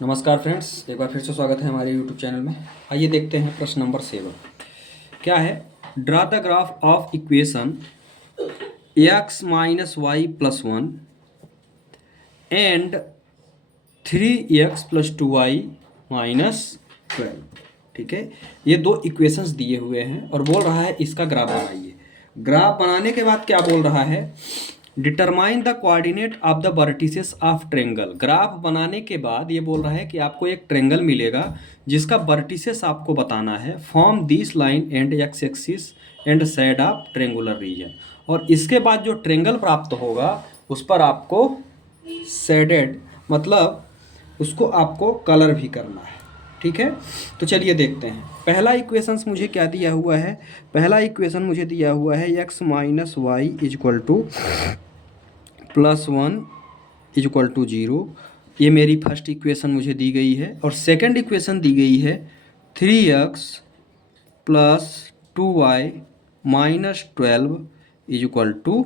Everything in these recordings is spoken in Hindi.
नमस्कार फ्रेंड्स, एक बार फिर से स्वागत है हमारे यूट्यूब चैनल में। आइए देखते हैं प्रश्न नंबर 7 क्या है। Draw the graph of equation x minus y plus 1 and 3x plus 2y minus 12। ठीक है, ये दो इक्वेशंस दिए हुए हैं और बोल रहा है इसका ग्राफ बनाइए। ग्राफ बनाने के बाद क्या बोल रहा है, determine the coordinate of the vertices of triangle. Graph बनाने के बाद ये बोल रहा है कि आपको एक ट्रेंगल मिलेगा जिसका वर्टिसेस आपको बताना है। Form this line and x axis and side of triangular region. और इसके बाद जो ट्रेंगल प्राप्त होगा उस पर आपको शेडेड मतलब उसको आपको कलर भी करना है। ठीक है, तो चलिए देखते हैं। पहला इक्वेशंस मुझे क्या दिया हुआ है। पहला इक्वेशन मुझे दिया हुआ है x minus y is equal to plus 1 is equal to 0। ये मेरी फर्स्ट इक्वेशन मुझे दी गई है। और सेकंड इक्वेशन दी गई है 3x plus 2y minus 12 equal to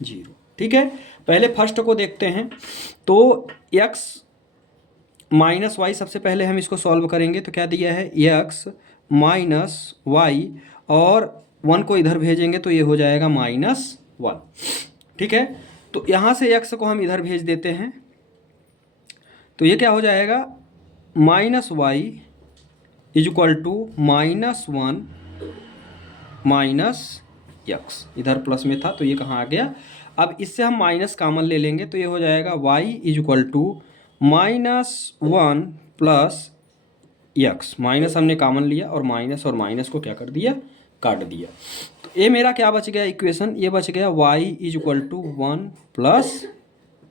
0। ठीक है, पहले फर्स्ट को देखते हैं। तो x माइनस वाई सबसे पहले हम इसको सॉल्व करेंगे। तो क्या दिया है, x माइनस वाई और 1 को इधर भेजेंगे तो ये हो जाएगा -1। ठीक है, तो यहाँ से x को हम इधर भेज देते हैं तो ये क्या हो जाएगा, minus y is equal to -1 minus x. इधर प्लस में था तो ये कहाँ आ गया। अब इससे हम माइनस कॉमन ले लेंगे तो ये हो जाएगा y is equal to -1 plus x. Minus हमने कॉमन लिया और माइनस को क्या कर दिया, काट दिया। तो ये मेरा क्या बच गया इक्वेशन, ये बच गया y is equal to 1 plus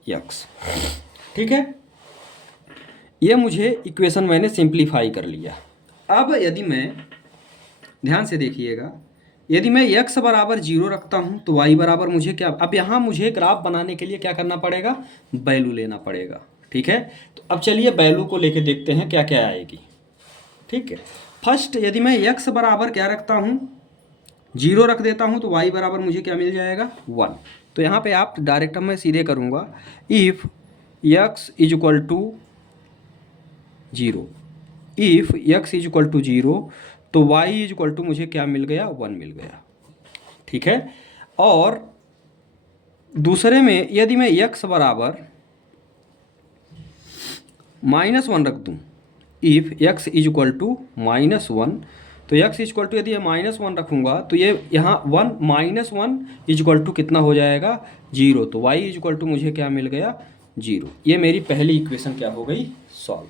x. ठीक है, ये मुझे इक्वेशन मैंने सिंप्लीफाई कर लिया। अब यदि मैं ध्यान से देखिएगा, यदि मैं x बराबर 0 रखता हूँ तो y बराबर मुझे क्या, अब यहाँ मुझे ग्राफ बनाने के लिए क्या करना पड़ेगा, वैल्यू लेना पड़ेगा। ठीक है, तो अब चलिए वैल्यू को लेके देखते हैं क्या क्या आएगी। ठीक है, फर्स्ट यदि मैं x बराबर क्या रखता हूँ, 0 रख देता हूँ तो y बराबर मुझे क्या मिल जाएगा, 1। तो यहाँ पे आप डायरेक्ट मैं सीधे करूँगा, if x is equal to 0, if x is equal to 0 तो y इजक्वल टू मुझे क्या मिल गया, 1 मिल गया। ठीक है, और दूसरे में यदि मैं x बराबर -1 रख दूँ, इफ़ x इजक्वल टू -1 तो x इजक्वल टू यदि -1 रखूँगा तो ये यहाँ 1 इजक्वल टू कितना हो जाएगा, 0। तो y इजक्वल टू मुझे क्या मिल गया, 0। ये मेरी पहली इक्वेशन क्या हो गई, सॉल्व।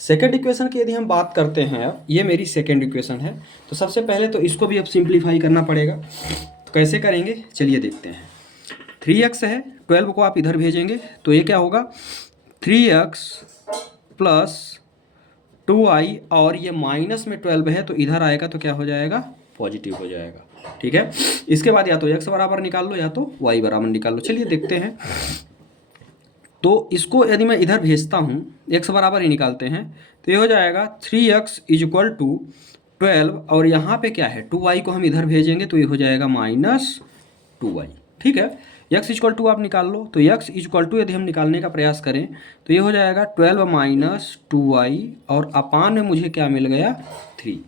सेकेंड इक्वेशन की यदि हम बात करते हैं, अब ये मेरी सेकेंड इक्वेशन है। तो सबसे पहले तो इसको भी अब सिंप्लीफाई करना पड़ेगा। तो कैसे करेंगे चलिए देखते हैं। 3x है, 12 को आप इधर भेजेंगे तो ये क्या होगा, 3x प्लस 2y और ये माइनस में 12 है तो इधर आएगा तो क्या हो जाएगा, पॉजिटिव हो जाएगा। ठीक है, इसके बाद या तो x बराबर निकाल लो या तो y बराबर निकाल लो। चलिए देखते हैं। तो इसको यदि मैं इधर भेजता हूँ, x बराबर ही निकालते हैं तो ये हो जाएगा 3x इजक्वल टू 12 और यहाँ पे क्या है 2y को हम इधर भेजेंगे तो ये हो जाएगा -2y। ठीक है, x इजक्वल टू आप निकाल लो। तो x इजक्वल टू यदि हम निकालने का प्रयास करें तो ये हो जाएगा 12 माइनस 2y और अपान में मुझे क्या मिल गया, 3।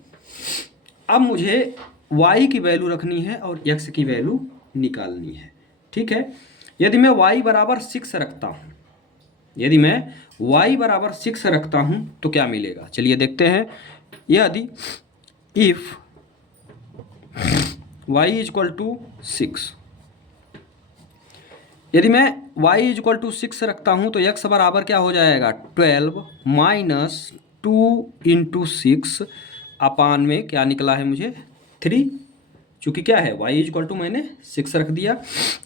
अब मुझे y की वैल्यू रखनी है और x की वैल्यू निकालनी है। ठीक है, यदि मैं y बराबर 6 रखता हूँ, यदि मैं y बराबर 6 रखता हूँ तो क्या मिलेगा, चलिए देखते हैं। यदि इफ y इजक्वल टू 6, यदि मैं y इजक्वल टू 6 रखता हूँ तो x बराबर क्या हो जाएगा, 12 माइनस 2 इंटू 6 अपान में क्या निकला है मुझे, 3। चूँकि क्या है y इजक्वल टू मैंने 6 रख दिया।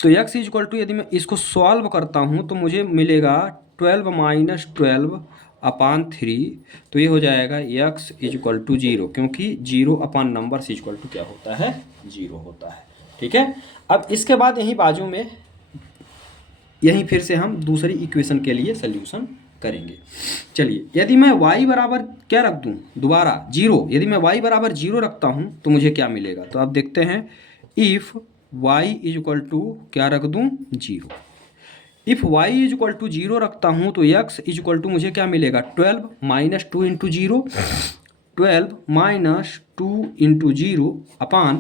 तो x इजक्वल टू यदि मैं इसको सॉल्व करता हूँ तो मुझे मिलेगा 12 माइनस 12 अपान 3। तो ये हो जाएगा x इजक्वल टू 0, क्योंकि 0 अपान नंबर इजक्वल टू क्या होता है, 0 होता है। ठीक है, अब इसके बाद यहीं बाजू में यहीं फिर से हम दूसरी इक्वेशन के लिए सल्यूशन करेंगे। चलिए, यदि मैं y बराबर क्या रख दूं, दोबारा 0, यदि मैं y बराबर 0 रखता हूं तो मुझे क्या मिलेगा। तो आप देखते हैं, इफ़ y इजक्वल टू क्या रख दूं, 0। If y is equal to 0 रखता हूँ तो x इज इक्वल टू मुझे क्या मिलेगा 12 माइनस 2 इंटू 0, 12 माइनस 2 इंटू 0 अपान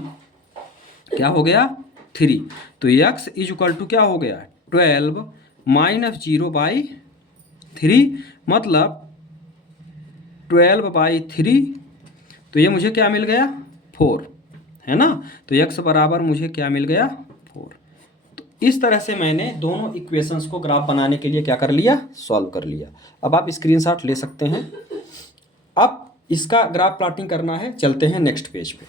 क्या हो गया 3। तो x इज इक्वल टू क्या हो गया 12 माइनस 0 बाई 3, मतलब 12 बाई 3। तो ये मुझे क्या मिल गया 4, है ना। तो x बराबर मुझे क्या मिल गया 4। तो इस तरह से मैंने दोनों इक्वेशंस को ग्राफ बनाने के लिए क्या कर लिया सॉल्व कर लिया। अब आप स्क्रीनशॉट ले सकते हैं। अब इसका ग्राफ प्लॉटिंग करना है, चलते हैं नेक्स्ट पेज पे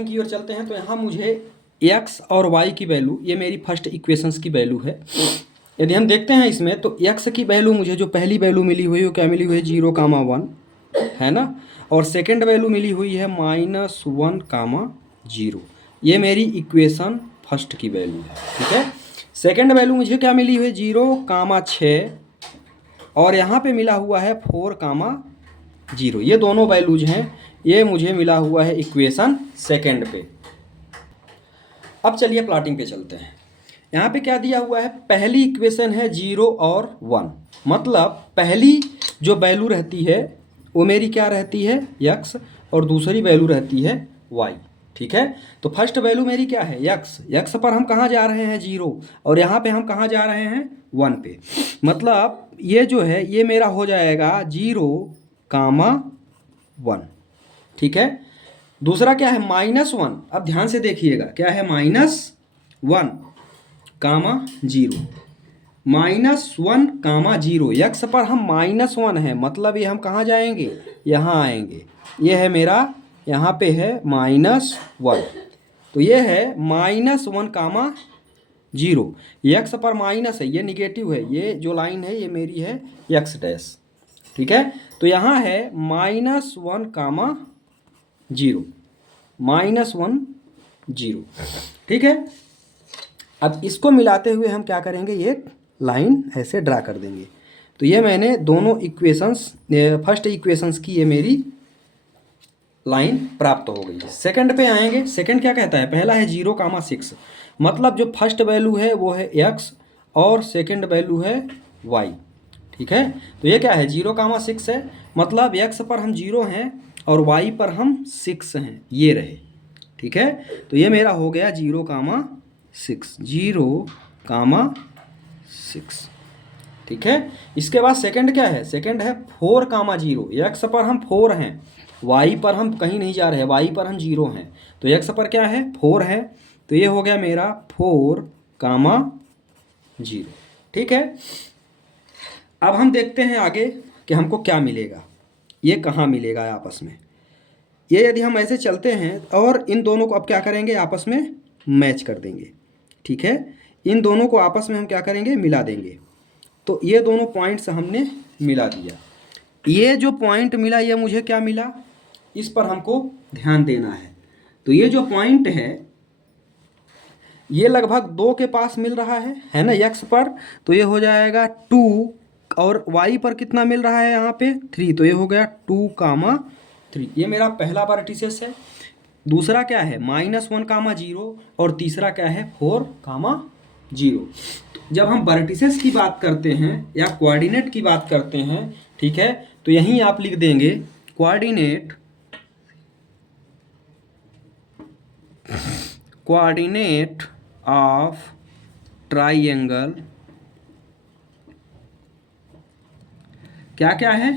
की ओर चलते हैं। तो यहाँ मुझे x और y की वैल्यू, ये मेरी फर्स्ट इक्वेशंस की वैल्यू है। यदि हम देखते हैं इसमें तो x की वैल्यू मुझे जो पहली वैल्यू मिली हुई है वो क्या मिली हुई है 0, 1, है ना। और सेकंड वैल्यू मिली हुई है -1, 0। ये मेरी इक्वेशन फर्स्ट की वैल्यू है, ठीक है। सेकंड वैल्यू मुझे क्या मिली हुई है 0, 6 और यहाँ पे मिला हुआ है 4, 0। ये दोनों वैल्यूज हैं, ये मुझे मिला हुआ है इक्वेशन सेकंड पे। अब चलिए प्लॉटिंग पे चलते हैं। यहाँ पे क्या दिया हुआ है, पहली इक्वेशन है 0 और 1, मतलब पहली जो वैल्यू रहती है वो मेरी क्या रहती है x और दूसरी वैल्यू रहती है y, ठीक है। तो फर्स्ट वैल्यू मेरी क्या है x पर हम कहाँ जा रहे हैं 0 और यहाँ पे हम कहाँ जा रहे हैं 1 पे, मतलब ये जो है ये मेरा हो जाएगा 0, 1, ठीक है। दूसरा क्या है -1, अब ध्यान से देखिएगा क्या है -1, 0, -1, 0। x पर हम -1 है, मतलब ये हम कहाँ जाएंगे यहाँ आएंगे। ये है मेरा यहाँ पे है -1, तो ये है -1, 0। x पर माइनस है, ये निगेटिव है, ये जो लाइन है ये मेरी है x डैश, ठीक है। तो यहाँ है -1, 0, -1, 0, ठीक है। अब इसको मिलाते हुए हम क्या करेंगे, ये लाइन ऐसे ड्रा कर देंगे। तो ये मैंने दोनों इक्वेशंस, फर्स्ट इक्वेशंस की ये मेरी लाइन प्राप्त हो गई। सेकंड पे आएंगे, सेकंड क्या कहता है, पहला है 0, 6, मतलब जो फर्स्ट वैल्यू है वो है x और सेकंड वैल्यू है y, ठीक है। तो ये क्या है 0, 6 है, मतलब x पर हम 0 हैं और y पर हम 6 हैं, ये रहे, ठीक है। तो ये मेरा हो गया 0, 6, 0, 6, ठीक है। इसके बाद सेकंड क्या है, सेकंड है 4, 0। x पर हम 4 हैं, y पर हम कहीं नहीं जा रहे हैं, y पर हम 0 हैं, तो x पर क्या है 4 है। तो ये हो गया मेरा 4, 0, ठीक है। अब हम देखते हैं आगे कि हमको क्या मिलेगा, ये कहाँ मिलेगा आपस में। ये यदि हम ऐसे चलते हैं और इन दोनों को अब क्या करेंगे आपस में मैच कर देंगे, ठीक है। इन दोनों को आपस में हम क्या करेंगे मिला देंगे। तो ये दोनों पॉइंट्स हमने मिला दिया। ये जो पॉइंट मिला ये मुझे क्या मिला, इस पर हमको ध्यान देना है। तो ये जो पॉइंट है ये लगभग 2 के पास मिल रहा है ना x पर, तो ये हो जाएगा 2 और y पर कितना मिल रहा है यहाँ पे 3, तो ये हो गया 2, 3। ये मेरा पहला वर्टिसेस है। दूसरा क्या है -1, 0 और तीसरा क्या है 4, 0। जब हम वर्टिसेस की बात करते हैं या कोऑर्डिनेट की बात करते हैं, ठीक है, तो यहीं आप लिख देंगे कोऑर्डिनेट ऑफ ट्राइंगल क्या क्या है,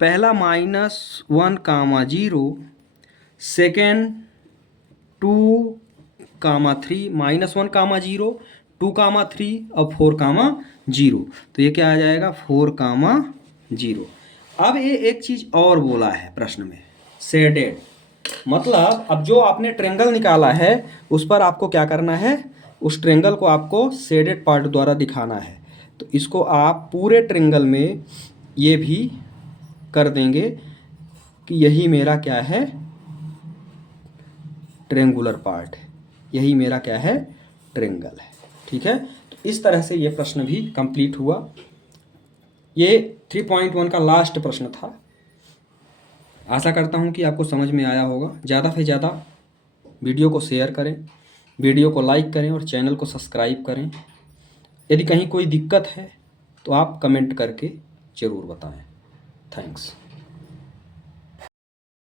पहला -1, 0, सेकेंड 2, 3, -1, 0, 2, 3 और 4, 0। तो ये क्या आ जाएगा 4, 0। अब ये एक चीज़ और बोला है प्रश्न में, शेडेड, मतलब अब जो आपने ट्रेंगल निकाला है उस पर आपको क्या करना है, उस ट्रेंगल को आपको शेडेड पार्ट द्वारा दिखाना है। तो इसको आप पूरे ट्रेंगल में ये भी कर देंगे कि यही मेरा क्या है ट्रेंगुलर पार्ट है, यही मेरा क्या है ट्रेंगल है, ठीक है। तो इस तरह से ये प्रश्न भी कंप्लीट हुआ। ये 3.1 का लास्ट प्रश्न था। आशा करता हूँ कि आपको समझ में आया होगा। ज़्यादा से ज़्यादा वीडियो को शेयर करें, वीडियो को लाइक करें और चैनल को सब्सक्राइब करें। यदि कहीं कोई दिक्कत है तो आप कमेंट करके ज़रूर बताएं। थैंक्स।